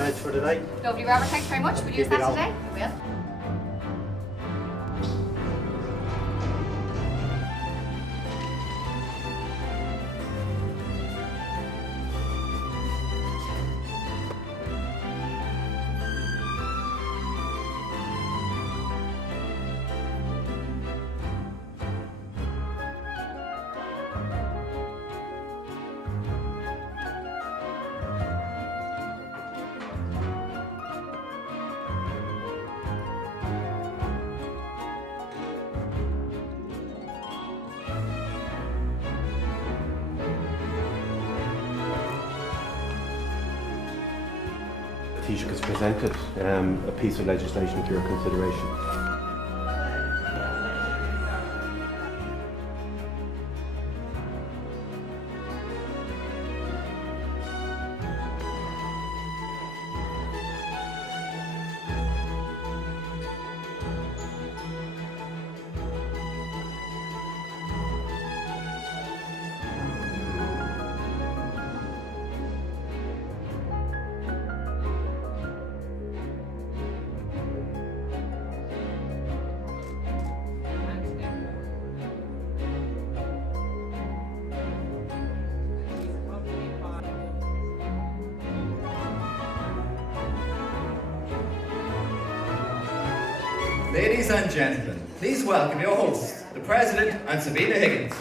minutes for the day. Lovely, Robert. Thanks very much. We'll use Keep it that on. today. We will. Taoiseach has presented a piece of legislation for your consideration. Ladies and gentlemen, please welcome your hosts, the President and Sabina Higgins.